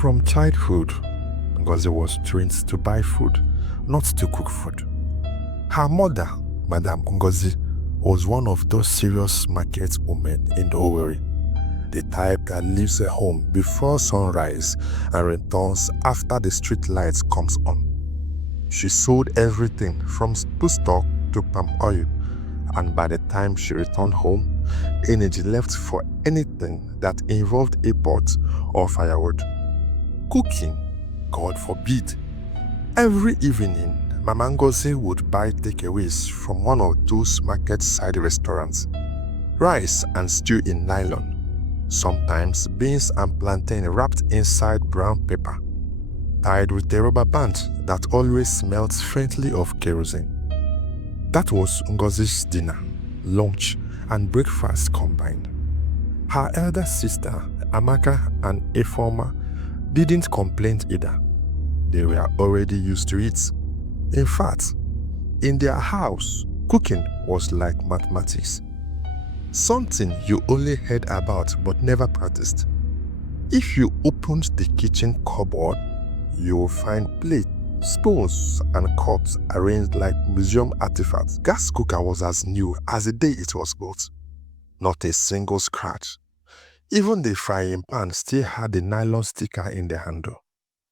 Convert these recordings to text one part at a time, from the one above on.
From childhood, Ngozi was trained to buy food, not to cook food. Her mother, Madam Ngozi, was one of those serious market women in Owerri, the type that leaves her home before sunrise and returns after the street lights comes on. She sold everything from food stock to palm oil, and by the time she returned home, energy left for anything that involved a pot or firewood. Cooking, God forbid. Every evening, Mama Ngozi would buy takeaways from one of those market-side restaurants. Rice and stew in nylon, sometimes beans and plantain wrapped inside brown paper, tied with a rubber band that always smelled faintly of kerosene. That was Ngozi's dinner, lunch, and breakfast combined. Her elder sister, Amaka and Ifeoma, didn't complain either. They were already used to it. In fact, in their house, cooking was like mathematics. Something you only heard about but never practiced. If you opened the kitchen cupboard, you will find plates, spoons, and cups arranged like museum artifacts. Gas cooker was as new as the day it was built. Not a single scratch. Even the frying pan still had the nylon sticker in the handle.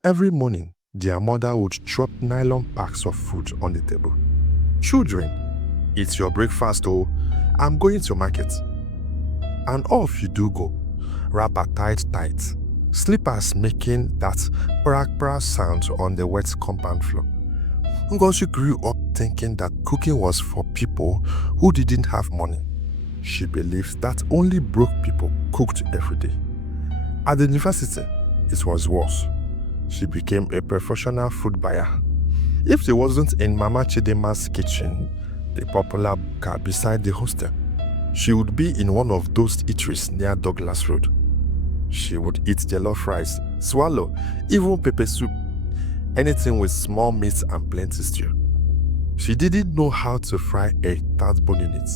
Every morning, their mother would drop nylon packs of food on the table. "Children, it's your breakfast, oh, I'm going to market." And off you do go, wrapper tight, slippers making that pra sound on the wet compound floor. Ngozi grew up thinking that cooking was for people who didn't have money. She believed that only broke people cooked every day. At the university, it was worse. She became a professional food buyer. If she wasn't in Mama Chidema's kitchen, the popular car beside the hostel, she would be in one of those eateries near Douglas Road. She would eat jollof rice, swallow, even pepper soup, anything with small meat and plenty stew. She didn't know how to fry egg without burning it,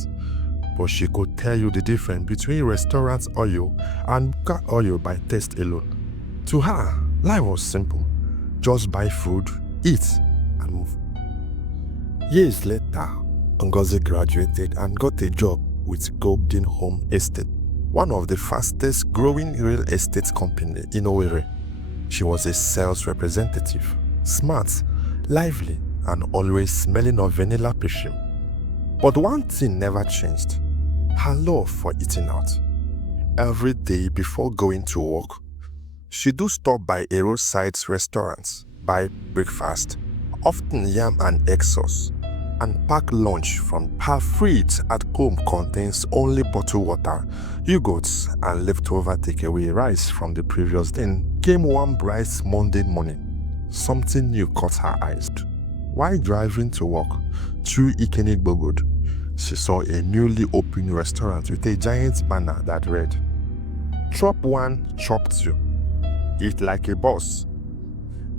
but she could tell you the difference between restaurant oil and buka oil by taste alone. To her, life was simple. Just buy food, eat, and move. Years later, Ngozi graduated and got a job with Golden Home Estate, one of the fastest growing real estate companies in Owerri. She was a sales representative, smart, lively, and always smelling of vanilla perfume. But one thing never changed: her love for eating out. Every day before going to work, she do stop by a roadside restaurant, buy breakfast, often yam and egg sauce, and pack lunch from her fridge at home contains only bottled water, yogurts, and leftover takeaway rice from the previous day. Then came one bright Monday morning. Something new caught her eyes. While driving to work through Ikenigbo Road, she saw a newly opened restaurant with a giant banner that read, "Chop one, chop two. Eat like a boss."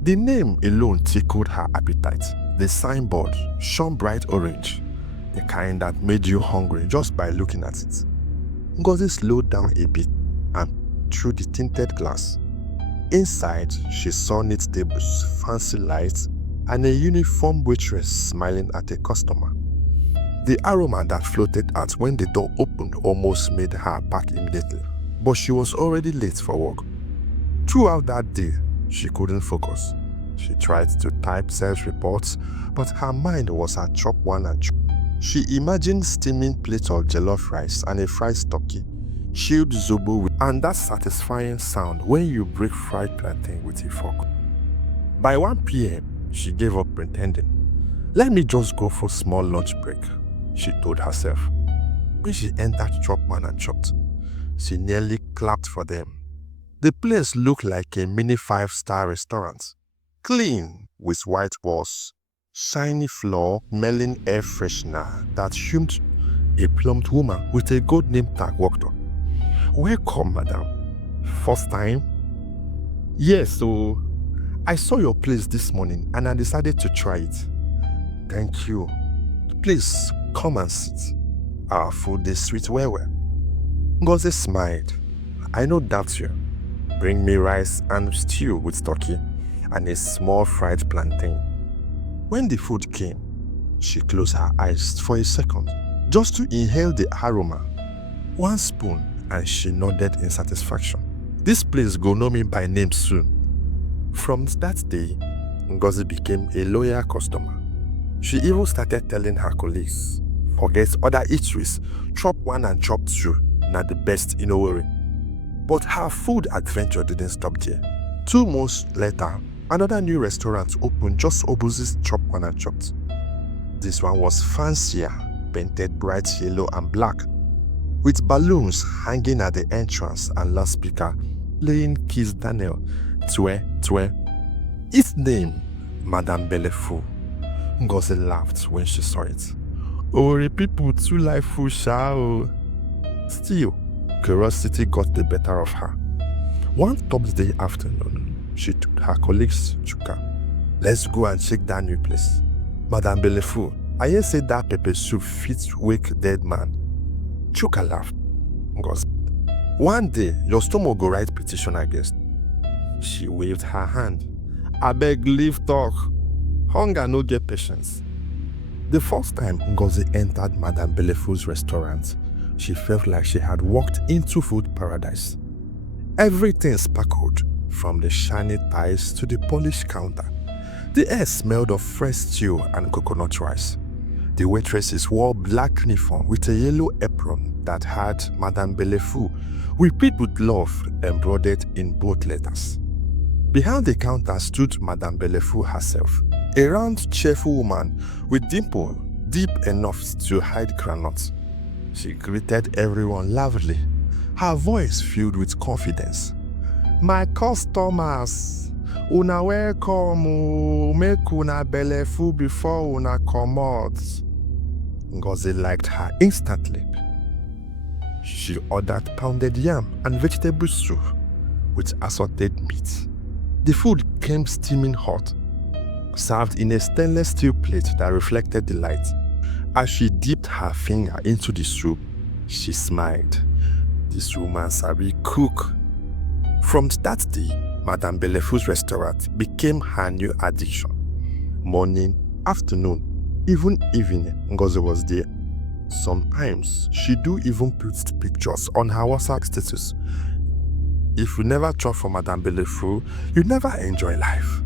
The name alone tickled her appetite. The signboard shone bright orange, the kind that made you hungry just by looking at it. Ngozi slowed down a bit and through the tinted glass. Inside, she saw neat tables, fancy lights, and a uniform waitress smiling at a customer. The aroma that floated out when the door opened almost made her pack immediately, but she was already late for work. Throughout that day, she couldn't focus. She tried to type sales reports, but her mind was at chop one and chop. She imagined steaming plates of jollof rice and a fried stocky, chilled zobo, and that satisfying sound when you break fried plantain with a fork. By 1 p.m., she gave up pretending. "Let me just go for small lunch break," she told herself. When she entered Chop One and Chopped, she nearly clapped for them. The place looked like a mini 5-star restaurant. Clean, with white walls, shiny floor, smelling air freshener that hummed a plump woman with a gold name tag walked on. "Welcome, madam. First time?" "Yes, so I saw your place this morning and I decided to try it." "Thank you. Please come and sit. Our food is sweet well. Ngozi smiled. "I know that's you. Bring me rice and stew with turkey and a small fried plantain. When the food came, she closed her eyes for a second just to inhale the aroma. One spoon and she nodded in satisfaction. This place go know me by name soon. From that day, Ngozi became a loyal customer. She even started telling her colleagues, forget other eateries, chop one and chop two, not the best in Owerri. But her food adventure didn't stop there. 2 months later, another new restaurant opened just opposite Chop One and Chopped. This one was fancier, painted bright yellow and black, with balloons hanging at the entrance and loudspeaker playing Kiss Daniel, Twe Twe. Its name, Madam Belleful. Ngozi laughed when she saw it. Owerri people too liveful, sha. Still, curiosity got the better of her. One Thursday afternoon, she took her colleagues to Chuka. Let's go and check that new place. Madam Belleful, I hear say that pepper soup fit wake dead man. Chuka laughed. Ngozi, one day, your stomach go write petition against. She waved her hand. Abeg leave talk. Hunger no get patience. The first time Ngozi entered Madam Belleful's restaurant, she felt like she had walked into food paradise. Everything sparkled, from the shiny tiles to the polished counter. The air smelled of fresh stew and coconut rice. The waitresses wore black uniform with a yellow apron that had Madam Belleful, repeat with love, embroidered in bold letters. Behind the counter stood Madam Belleful herself, a round, cheerful woman with dimple deep enough to hide groundnuts. She greeted everyone loudly, her voice filled with confidence. My customers, una welcome, make una belleful before una comot. Ngozi liked her instantly. She ordered pounded yam and vegetable soup with assorted meat. The food came steaming hot, served in a stainless steel plate that reflected the light. As she dipped her finger into the soup, she smiled. This woman sabi cook. From that day, Madam Belleful's restaurant became her new addiction. Morning, afternoon, even evening, Ngozi was there. Sometimes, she do even put pictures on her WhatsApp status. If you never chop for Madam Belleful, you never enjoy life.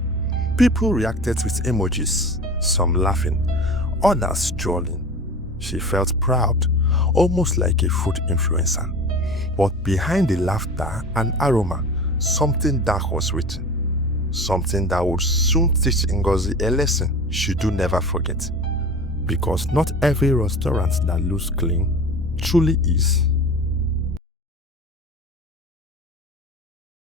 People reacted with emojis, some laughing, others trolling. She felt proud, almost like a food influencer. But behind the laughter and aroma, something dark was written. Something that would soon teach Ngozi a lesson she do never forget. Because not every restaurant that looks clean truly is.